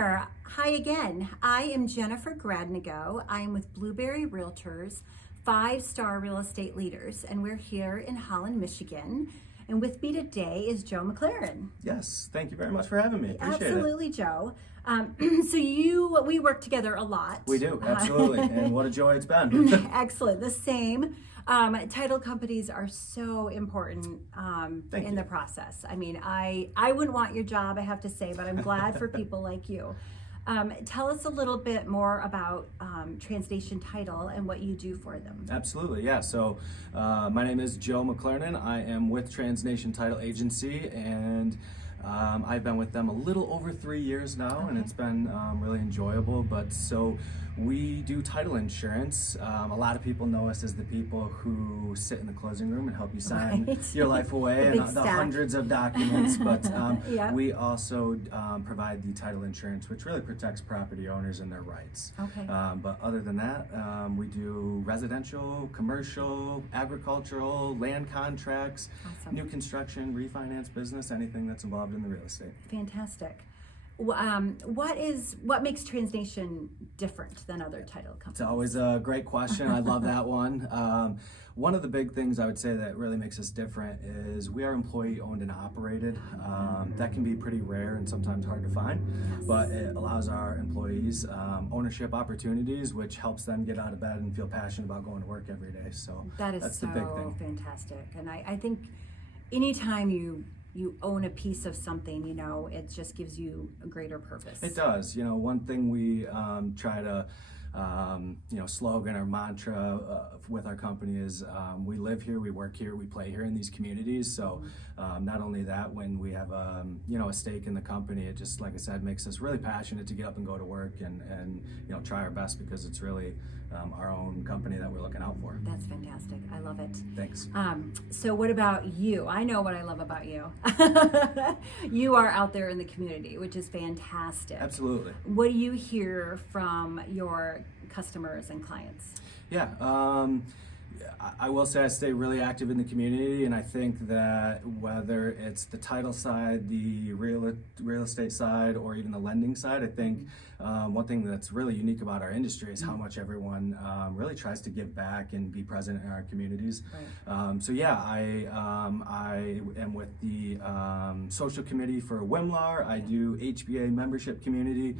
there. Hi again. I am Jennifer Gradnigo. I am with Blueberry Realtors, 5-star real estate leaders, and we're here in Holland, Michigan. And with me today is Joe McClaren. Yes, thank you very much for having me. Appreciate Absolutely, it. Joe. We work together a lot. We do, absolutely. And what a joy it's been. Excellent. The same. Title companies are so important in the process. I mean, I wouldn't want your job, I have to say, but I'm glad for people like you. Tell us a little bit more about Transnation Title and what you do for them. Absolutely, yeah. So my name is Joe McClaren. I am with Transnation Title Agency, and I've been with them a little over 3 years now, and it's been really enjoyable. But so we do title insurance. A lot of people know us as the people who sit in the closing room and help you sign your life away and the hundreds of documents. But we also provide the title insurance, which really protects property owners and their rights. But other than that, we do residential, commercial, agricultural, land contracts, new construction, refinance business, anything that's involved in the real estate. Fantastic. What makes Transnation different than other title companies? It's always a great question. I love that one. One of the big things I would say that really makes us different is we are employee owned and operated. That can be pretty rare and sometimes hard to find, but it allows our employees ownership opportunities, which helps them get out of bed and feel passionate about going to work every day. So that's the big thing. Fantastic. And I think anytime you own a piece of something, you know, it just gives you a greater purpose. It does. You know, one thing we try to, slogan or mantra with our company is we live here, we work here, we play here in these communities. So not only that, when we have, a stake in the company, it just, like I said, makes us really passionate to get up and go to work and try our best, because it's really our own company that we're looking out for. That's fantastic. I love it. Thanks. So what about you? I know what I love about you. You are out there in the community, which is fantastic. Absolutely. What do you hear from your customers and clients? Yeah. I will say I stay really active in the community, and I think that whether it's the title side, the real estate side, or even the lending side, I think one thing that's really unique about our industry is how much everyone really tries to give back and be present in our communities. So yeah, I am with the social committee for WMLAR. I do HBA membership community,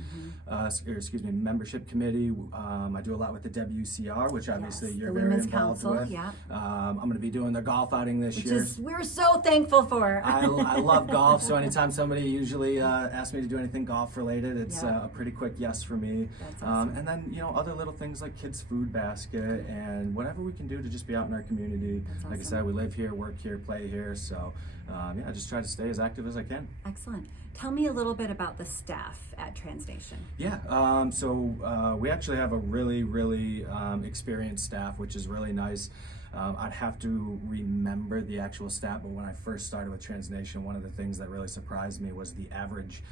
membership committee. I do a lot with the WCR, which obviously you're very involved with. I'm going to be doing the golf outing this year. We're so thankful for. I love golf, so anytime somebody usually asks me to do anything golf related, it's a pretty quick yes for me. That's awesome. And then other little things like kids food basket and whatever we can do to just be out in our community. Awesome. Like I said, we live here, work here, play here, so I just try to stay as active as I can. Excellent. Tell me a little bit about the staff at Transnation. Yeah, so we actually have a really, really experienced staff, which is really nice. I'd have to remember the actual stat, but when I first started with Transnation, one of the things that really surprised me was the average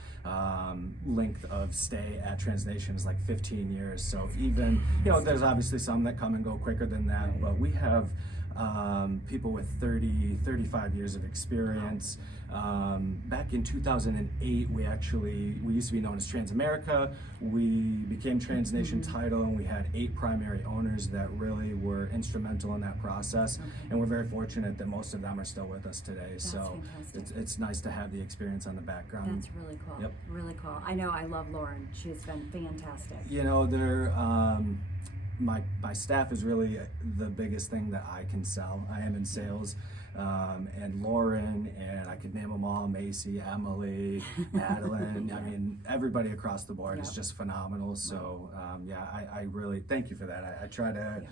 length of stay at Transnation is like 15 years. So even, there's obviously some that come and go quicker than that, but we have people with 30, 35 years of experience. Back in 2008, we used to be known as Transamerica. We became Transnation Title, and we had 8 primary owners that really were instrumental in that process. And we're very fortunate that most of them are still with us today. That's so it's nice to have the experience on the background. That's really cool. Yep. Really cool. I know I love Lauren. She's been fantastic. They're my staff is really the biggest thing that I can sell. I am in sales, and Lauren, and I could name them all, Macy, Emily, Madeline, I mean, everybody across the board is just phenomenal. So I really thank you for that. I try to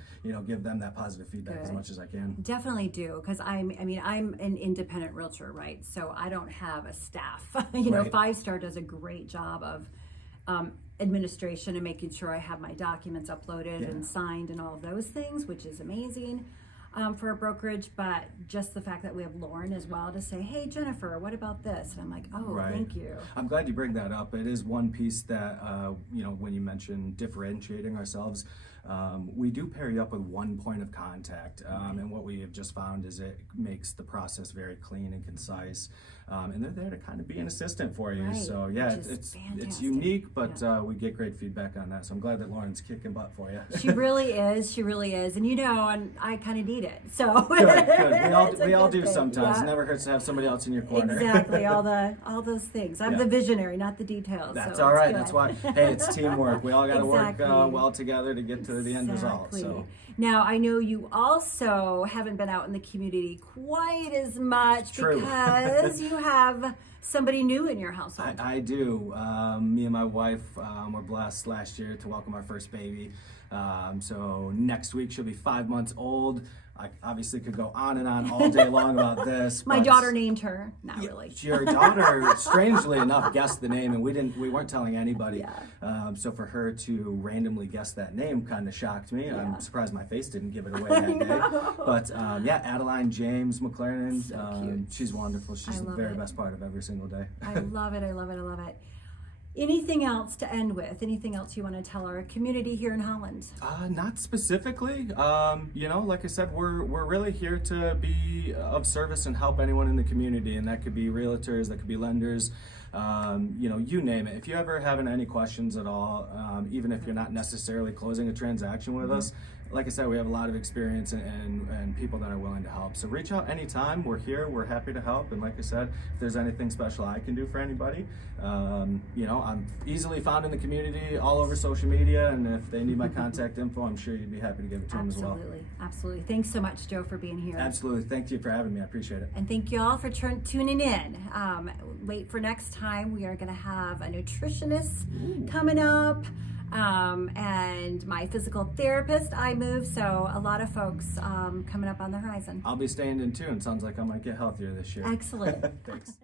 give them that positive feedback as much as I can. Definitely do, because I'm an independent realtor, right? So I don't have a staff. 5-star does a great job of administration and making sure I have my documents uploaded and signed and all of those things, which is amazing for a brokerage. But just the fact that we have Lauren as well to say, hey, Jennifer, what about this? And I'm like, oh, thank you. I'm glad you bring that up. It is one piece that, when you mention differentiating ourselves, we do pair you up with one point of contact, and what we have just found is it makes the process very clean and concise, and they're there to kind of be an assistant for you. Right. So yeah, Which is it's fantastic. unique, but we get great feedback on that. So I'm glad that Lauren's kicking butt for you. She really is. She really is. And and I kind of need it. So Good. We all do thing. sometimes. Yeah. It never hurts to have somebody else in your corner. Exactly. All those things. I'm Yeah. the visionary, not the details. That's so all it's right. good. That's why. Hey, it's teamwork. We all got to work Exactly. well together to get to the end result. So. Now, I know you also haven't been out in the community quite as much True. because you have somebody new in your household. I do. Me and my wife were blessed last year to welcome our first baby. So next week she'll be 5 months old. I obviously could go on and on all day long about this. My daughter named her. Not really. Your daughter, strangely enough, guessed the name, and we weren't telling anybody. Yeah. So for her to randomly guess that name kind of shocked me. Yeah. I'm surprised my face didn't give it away that day. But yeah, Adeline James McClaren. So cute. She's wonderful. She's the very best part of every single day. I love it. I love it. I love it. Anything else to end with? Anything else you want to tell our community here in Holland? Not specifically. Like I said, we're really here to be of service and help anyone in the community, and that could be realtors, that could be lenders, you name it. If you ever have any questions at all, even if you're not necessarily closing a transaction with us, like I said, we have a lot of experience and people that are willing to help. So reach out anytime. We're here. We're happy to help. And like I said, if there's anything special I can do for anybody, I'm easily found in the community all over social media. And if they need my contact info, I'm sure you'd be happy to give it to them as well. Absolutely. Thanks so much, Joe, for being here. Absolutely. Thank you for having me. I appreciate it. And thank you all for tuning in. Wait for next time. We are going to have a nutritionist coming up. And my physical therapist, I move, so a lot of folks coming up on the horizon. I'll be staying in tune. Sounds like I might get healthier this year. Excellent. Thanks.